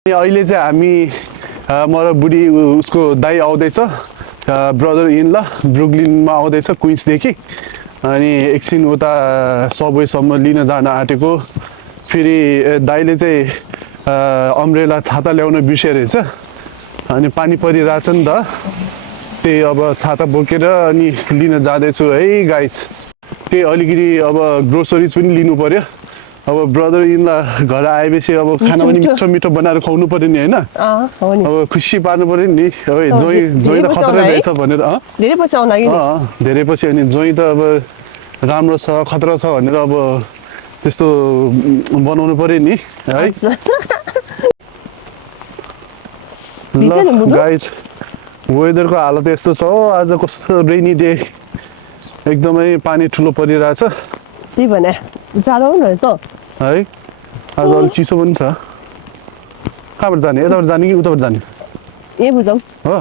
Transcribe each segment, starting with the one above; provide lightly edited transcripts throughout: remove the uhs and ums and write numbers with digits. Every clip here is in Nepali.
अहिले चाहिँ हामी म र बुढी उसको दाइ आउँदैछ ब्रदर इन ल ब्रुकलिनमा आउँदैछ क्विन्सदेखि अनि एकछिन उता सबवेसम्म लिन जान आँटेको फेरि दाइले चाहिँ अम्ब्रेला छाता ल्याउन बिर्सेरहेछ अनि पानी परिरहेछ नि त त्यही अब छाता बोकेर अनि लिन जाँदैछु है गाइस त्यही अलिकति अब ग्रोसरिज पनि लिनु पर्यो अब ब्रदर इनलाई घर आएपछि अब खाना पनि मिठो मिठो बनाएर खुवाउनु पर्यो नि होइन अब खुसी पार्नु पर्यो नि जोइ त खतरा रहेछ भनेर धेरै पछि आउन लागि धेरै पछि अनि जोइ त अब राम्रो छ खतरा छ भनेर अब त्यस्तो बनाउनु पर्यो नि है ल गाइज वेदरको हालत यस्तो छ आज कस्तो रेनी डे एकदमै पानी ठुलो परिरहेछ त्यही भने जाडो पनि रहेछ है आज अलिक चिसो पनि छ कहाँबाट जाने यताबाट जाने कि उताबाट जाने ए बुझौँ हो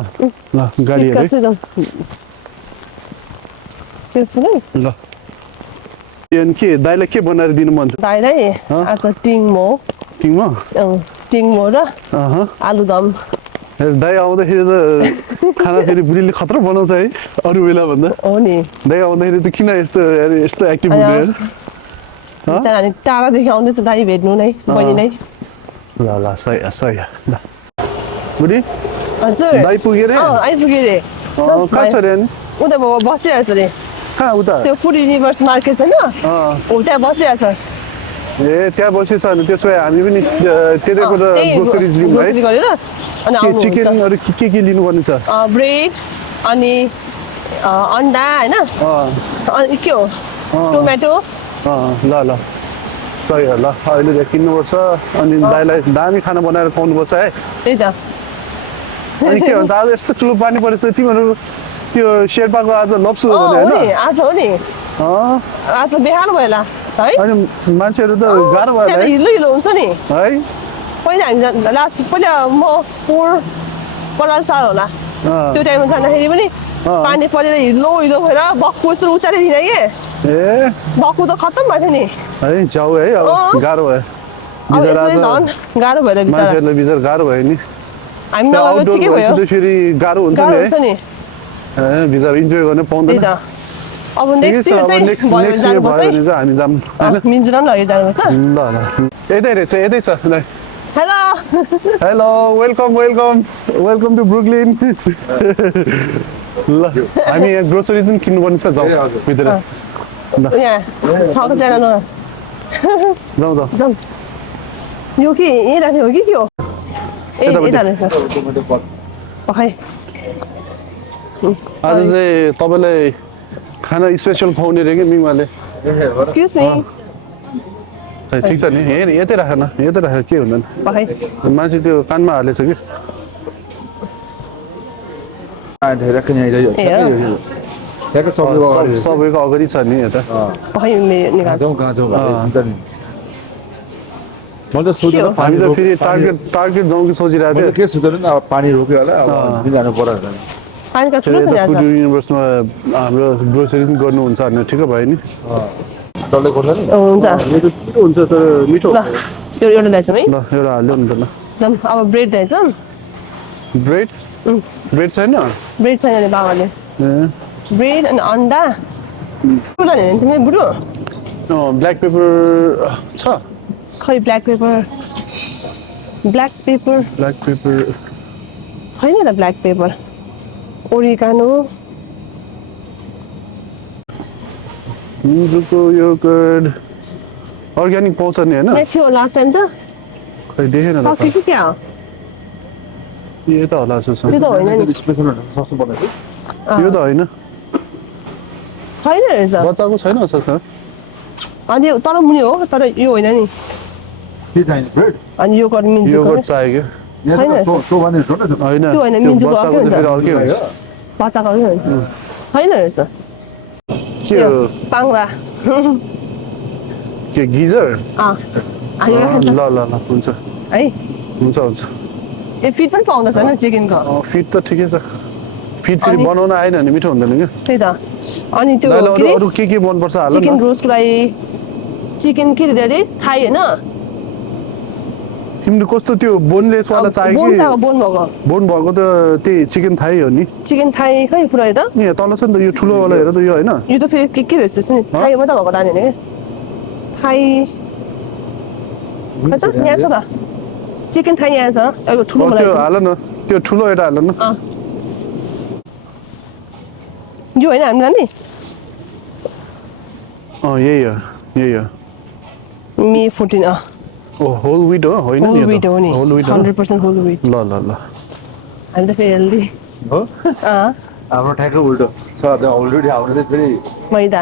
ल गाडी ल अनि के दाइलाई के बनाएर दिनु मन छ दाइलाई आज टिङमो र आलुदम दाइ आउँदाखेरि त खाना फेरि बुढीले खतरा बनाउँछ है अरू बेला भन्दा हो नि दाइ आउँदाखेरि त किन यस्तो एक्टिभ हुनु अनि टाढादेखि आउँदैछ दाइ भेट्नु नै बहिनीलाई ल सही ल बुढी हजुर दाइ पुग्यो रे आइपुग्यो रे कहाँ छ रे अनि उता बसिरहेको छ रे कहाँ उता त्यो फुड युनिभर्स मार्केट छैन हो त्यहाँ बसिरहेको छ ए त्यहाँ बसेछ अनि त्यसो भए हामी पनि त्यतैबाट ग्रोसरिज लिउँ है चिकनहरू के लिनुपर्ने छ ब्रेड अनि अन्डा होइन अनि के हो टोमेटो ल सही हो ल अहिले किन्नुपर्छ अनि दाइलाई दामी खाना बनाएर खुवाउनुपर्छ है त्यही त अनि के भन्छ आज यस्तो ठुलो पानी परेछ तिमीहरू त्यो शेर्पाको आज लप्सु हो भने आज हो नि आज बेहाल भयो होला है अनि मान्छेहरू त गाह्रो भयो है हिलो हुन्छ नि है पहिला हामी लास्ट पहिला म पराल साल होला त्यो टाइममा जाँदाखेरि पनि पानी परेर हिलो भएर बक्खु यस्तो उचालेर हिँड्यो कि ए बक्खु त खत्तम भएको थियो नि है जाऊ है अब गाह्रो भयो गाह्रो भएर मान्छेहरूलाई बिचरा गाह्रो भयो नि हामी नगएको ठिकै भयो फेरि गाह्रो हुन्छ नि बिचरा इन्जोय गर्न पाउँदैन अब नेक्स्ट इयर चाहिँ जानुपर्छ है हामी जाऊँ मिन्जुलाई पनि लगेर जानुपर्छ ल यतै रहेछ यतै छ ल हेलो वेलकम टु ब्रुकलिन ल हामी यहाँ ग्रोसरिज पनि किन्नुपर्ने छ जाउँ भित्र यहाँ छको च्यानल जाउँ यो के यहीँ राख्ने हो कि के हो यता रहेछ पखाइ आज चाहिँ तपाईँलाई खाना स्पेसल खुवाउने रे कि मिङमाले एक्सक्युज मी ठिक छ नि यतै राख न यतै राख के हुँदैन मान्छे त्यो कानमा हालेछ कि सबैको अगाडि छ नि यता हामी त फेरि टार्गेट जाउँ कि सोचिरहेको थियो के सुन्दैन अब पानी रोक्यो होला अब जानु पर्यो फुड युनिभर्समा हाम्रो ग्रोसरी पनि गर्नुहुन्छ भने ठिक भयो नि डल्लै खोल्छ नि हुन्छ तर मिठो ल यो एउटा ल्याउँछौँ है ल एउटा हाल्यो नि त ल अब ब्रेड ल्याउँछौँ ब्रेड छैन ब्रेड छैन अरे बाबाले ब्रेड अनि अन्डा लाने तिमी बुढो ब्ल्याक पेपर छ खै ब्ल्याक पेपर छैन त ब्ल्याक पेपर ओरिगानो निम्बुको योगर्ट अर्ग्यानिक पाउँछ नि होइन थियो लास्ट टाइम त खै देखेन त कि क्या यो त होला जस्तो छ यो त होइन नि सस्तो बनाएको यो त होइन छैन रहेछ बच्चाको छैन जस्तो छ अनि तर मुनि हो तर यो होइन नि के चाहिन्छ ब्रेड अनि यो गर्न मिन्जुको योगर्ट चाहियो छैन रहेछ होइन त्यो होइन मिन्जुको अर्कै हुन्छ बच्चाको अर्कै हुन्छ छैन रहेछ के हो पाङ्ला के गिजर ल हुन्छ है हुन्छ ए फिट पनि पाउँदछ होइन चिकनको फिट त ठिकै छ फिट फेरि बनाउन आएन भने मिठो हुँदैन क्या त्यही त अनि त्यो अरू के मनपर्छ हाल चिकन रोस्टको लागि चिकन के अरे थाई होइन तिम्रो कस्तो त्यो बोनलेस वाला चाहियो बोन कि चाहिएको बोन भएको बोन भएको त त्यही चिकन थाई हो नि चिकन थाई खै पुरै त यहाँ तल छ नि त यो ठुलो वाला हेर त यो होइन यो त फेरि के रहेछ नि थाई मात्रै भएको नानी नि थाई खै त यहाँ छ त चिकन थाई यहाँ छ अब ठुलो त्यो बनाएको हाल न त्यो ठुलो एउटा हाल न यो होइन हामी नानी यही हो यही हो मी 14 ओ होल विट हो होइन होल विट हो नि होल विट हो 100% होल विट ल ल ल हामी त फेरि हेल्दी हो हाम्रो ठ्याक्कै उल्टो छ अलरेडी हाम्रो चाहिँ फेरि मैदा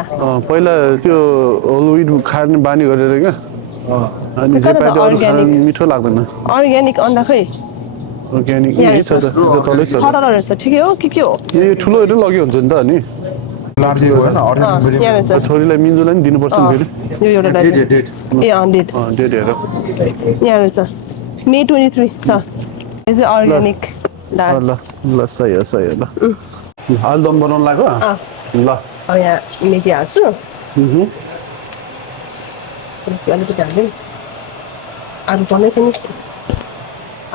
पहिला त्यो होल विट खाने बानी गरेर क्या अनि जे कता छ पायो त्यो अरू खान organic? मिठो लाग्दैन अर्ग्यानिक अन्डा खै अर्ग्यानिक यहाँ यही छ त त्यो तलै छ 6 डलर रहेछ ठिकै हो के हो यो ठुलोहरू लग्यो हुन्छ नि त अनि लाडिदिएको होइन अर्ग्यानिक यहाँ रहेछ छोरीलाई मिन्जुलाई नि दिनुपर्छ नि फेरि यो एउटा डेट रहेछ डेट ए डेट डेट हेर यहाँ रहेछ मे 23 छ यो चाहिँ अर्ग्यानिक डार्क ल ल सही हो सही हो ल आलुदम बनाउनु लाग्यो ल अब यहाँ मेथी हाल्छु अलिकति हाल्दिउँ आलु पर्नै छ नि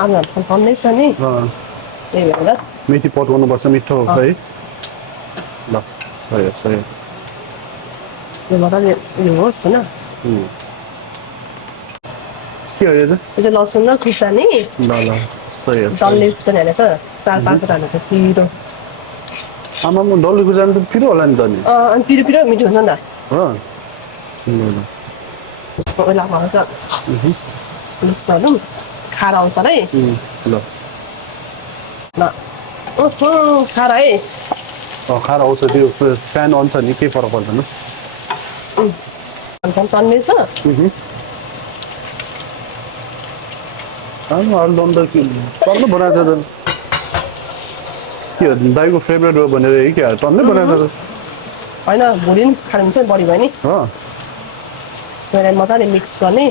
आलु हाल्नु पर्नै छ नि त्यही भएर मेथी पकाउनु पर्छ मिठो है ल सही हो सही हो यो मजाले उयो होस् होइन के हो यो चाहिँ यो चाहिँ लसुन र खुर्सानी ल ल सही हो डल्ले खुर्सानी हालेछ 4-5 हाल्नु छ पिरो आमा म डल्ले खुर्सानी त पिरो होला नि त नि अनि पिरो पिरो मिठो हुन्छ नि त हो ल ल पहिला हल्का मिक्स गरौँ खारा आउँछ है ल ल खारा है खाएर आउँछ त्यो फ्यान अन छ नि केही फरक पर्दैन टन्ने छ आलुदम त टन्नै बनाएको त के हो दाइको फेभरेट हो भनेर के टन्नै बनाएको त होइन भोलि नि खानु हुन्छ बढी भयो नि हो त्यसलाई मजाले मिक्स गर्ने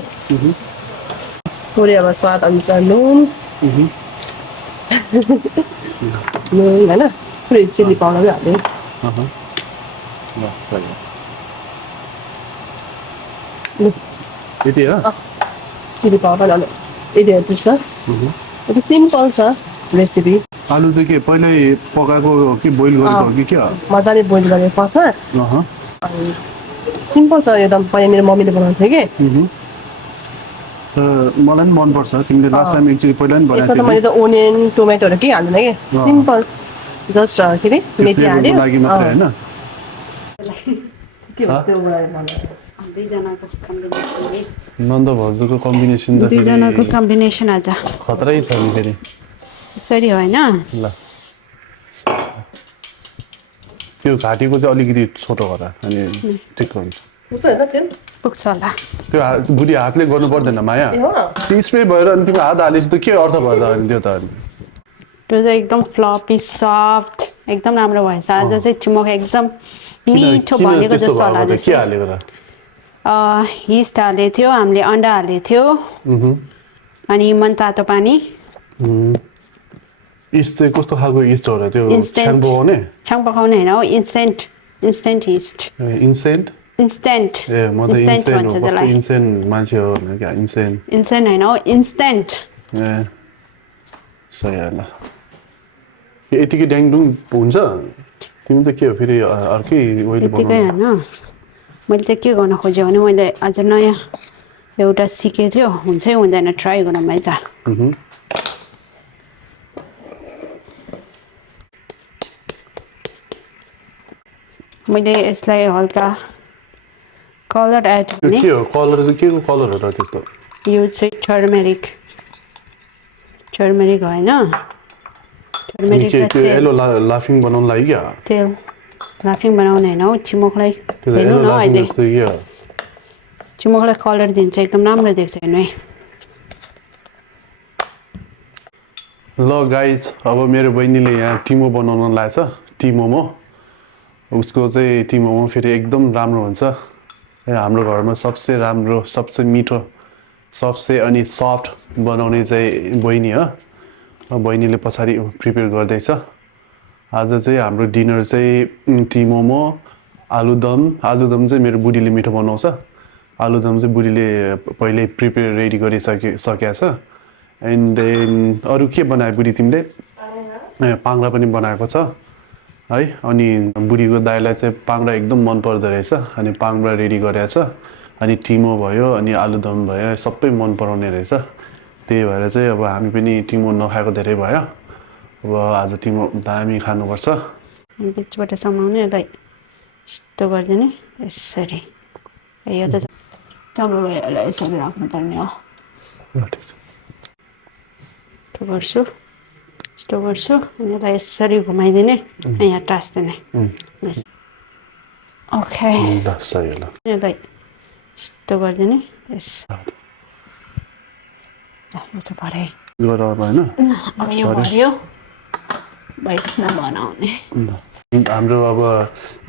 थोरै अब स्वाद अनुसार नुन नुन होइन थोरै चिल्ली पाउडर हाल्यो ल सही लु यति हो चिल्ली पाउडर हाल्यो यति पुग्छ यति सिम्पल छ रेसिपी आलु चाहिँ के पहिल्यै पकाएको हो कि बोइल गरेको हो कि के हो मजाले बोइल गरेर फर्स्टमा अनि सिम्पल छ एकदम पहिला मेरो मम्मीले बनाउँथ्यो कि मलाई पनि मनपर्छ तिमीले लास्ट टाइम एकचोटि पहिला पनि यसमा त बनाएको मैले त ओनियन टोमेटोहरू केही हाल्दैन कि सिम्पल जस्ट के अरे मेथी हाल्यो लागि मात्रै होइन के भन्छ त्यो नन्द भाउजूको कम्बिनेसन त फेरि दुईजनाको कम्बिनेसन आज खतरै छ नि फेरि यसरी होइन ल त्यो घाँटीको चाहिँ अलिकति छोटो गर अनि ठिक हुन्छ पुग्छ होइन तेल पुग्छ होला त्यो बुढी हातले गर्नु पर्दैन माया ए हो त्यो स्प्रे भएर अनि तिम्रो हात हालेपछि त के अर्थ भयो त अनि त्यो त अनि त्यो चाहिँ एकदम फ्लपी सफ्ट एकदम राम्रो भएछ आज चाहिँ चिमोक एकदम मिठो बनेको जस्तो होला के हालेको र हिस्ट हालेको थियो हामीले अन्डा हालेको थियो अनि मन तातो पानी इस्ट चाहिँ कस्तो खालको इस्ट हो र त्यो इन्स्टेन्ट छ्यान पकाउने छ्याङ पकाउने होइन हो इन्स्टेन्ट हिस्ट इन्सेन्ट इन्स्टेन्ट ए म त इन्स्टेन्ट इन्सेन्ट भन्छ हो कस्तो त्यसलाई इन्सेन्ट मान्छे हो भनेर क्या इन्सेन्ट इन्स्टेन्ट होइन हो इन्स्टेन्ट ए सही होला यतिकै ड्याङडुङ हुन्छ तिमी त के हो फेरि अर्कै ओइल यतिकै बनाउनु होइन मैले चाहिँ के गर्न खोजेँ भने मैले आज नयाँ एउटा सिकेको थियो हुन्छै हुँदैन ट्राई गरौँ है त मैले यसलाई हल्का कलर एड यो गर्ने के हो कलर चाहिँ के को कलर हो र त्यस्तो यो चाहिँ टर्मेरिक होइन अनि टर्मेरिक के र त्यो तेल येलो लाफिङ बनाउनु लागि क्या तेल लाफिङ बनाउने होइन हौ चिमोकलाई त्यो त हेर्नु येलो न लाफिङ अहिले जस्तो के हो चिमोकलाई कलर दिन्छ एकदम राम्रो देख्छ हेर्नु है ल गाइज अब मेरो बहिनीले यहाँ टिमो बनाउन लाग्छ टिमोमो उसको चाहिँ टिमोमो फेरि एकदम राम्रो हुन्छ हाम्रो घरमा सबसे राम्रो सबसे मिठो सबसे अनि सफ्ट बनाउने चाहिँ बहिनी हो बहिनीले पछाडि प्रिपेयर गर्दैछ आज चाहिँ हाम्रो डिनर चाहिँ टिमोमो आलुदम चाहिँ मेरो बुढीले मिठो बनाउँछ आलुदम चाहिँ बुढीले पहिल्यै प्रिपेयर रेडी गरिसकेको छ एन्ड देन अरू के बनायो बुढी तिमीले पाङ्रा पनि बनाएको छ है अनि बुढीको दाइलाई चाहिँ पाङ्रा एकदम मन पर्दो रहेछ अनि पाङ्रा रेडी गरेको छ अनि टिमो भयो अनि आलुदम भयो सबै मन पराउने रहेछ त्यही भएर चाहिँ अब हामी पनि टिमो नखाएको धेरै भयो अब आज टिमो दामी खानुपर्छ बिचबाट समाउने यसलाई यस्तो गरिदिने यसरी यो त राम्रो भयो यसलाई यसरी राख्नुपर्ने हो यस्तो गर्छु अनि यसलाई यसरी घुमाइदिने अनि यहाँ टाँस्दिने ओके यसलाई यस्तो गरिदिने यो त भरे अब यो भर्यो बाइकमा बनाउने हाम्रो अब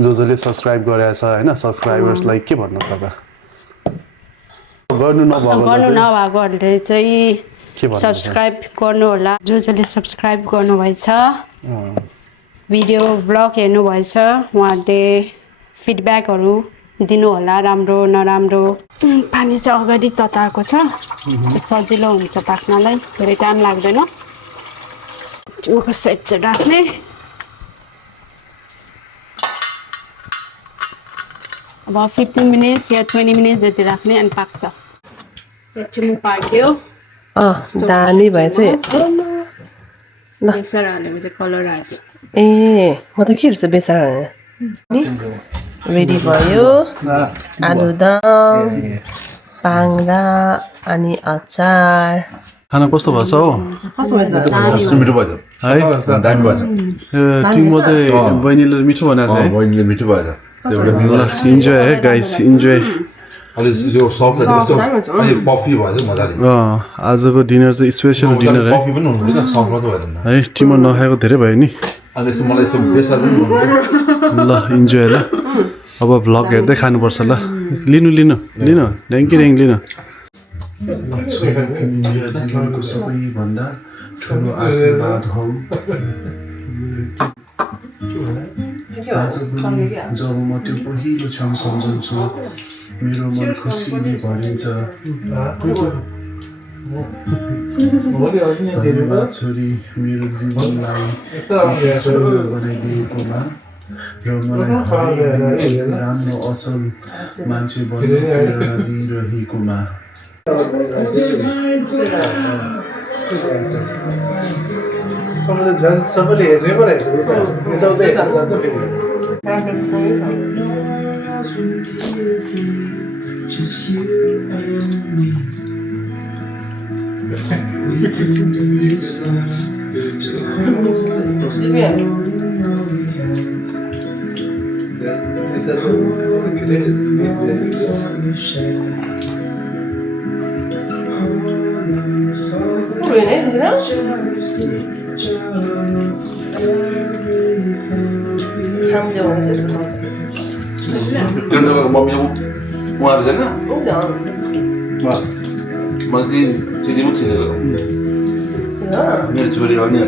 जसले सब्सक्राइब गरेछ होइन सब्सक्राइबर्सलाई के भन्नु छ त गर्नु नभएकोहरूले चाहिँ सब्सक्राइब गर्नु होला जसले सब्सक्राइब गर्नुभएछ भिडियो ब्लग हेर्नुभएछ उहाँहरूले फिडब्याकहरू दिनु होला राम्रो नराम्रो पानी चाहिँ अगाडि तताएको छ सजिलो हुन्छ पाक्नलाई धेरै टाइम लाग्दैन चिमोको साइड चाहिँ राख्ने अब 15 मिनट्स या 20 मिनट्स जति राख्ने अनि पाक्छ चिमो पाक्यो दामी भएछ बेसार हालेपछि कलर आएछ ए म त के रहेछ बेसार रेडी भयो आलुदम पाङ्रा अनि अचार खाना कस्तो भएछ हौ कस्तो भएछ मिठो भएछ है दामी भएछ टिमो चाहिँ बहिनीले मिठो बनाएको छ है बहिनीले मिठो भएछ इन्जोय है गाइस इन्जोय अलि यो सफ्ट अलि पफी भएछ मजाले आजको डिनर चाहिँ स्पेसल डिनर है पफी पनि हुनु पर्दैन सफ्ट मात्रै भएन है टिमो नखाएको धेरै भयो नि अनि यसो मलाई यसो बेसार पनि हुनु ल इन्जोय ल अब भ्लग हेर्दै खानुपर्छ ल लिनु ड्याङ्की ड्याङ लिनु जीवनको सबैभन्दा ठुलो आशीर्वाद हौ आज पनि जब म त्यो पहिलो क्षण सम्झन्छु मेरो मन खुसीले भरिन्छ धन्यवाद छोरी मेरो जीवनलाई सुन्दर बनाइदिएकोमा र मलाई हरेक दिन राम्रो असल मान्छे बन्न प्रेरणा दिइरहेकोमा सबैले हेर्ने पो रहेछ यताउता हेर्नु जान्छ फेरि मम्मी उहाँहरू छैन मलाई त्यही दिनु चिनेको मेरो छोरी हो नि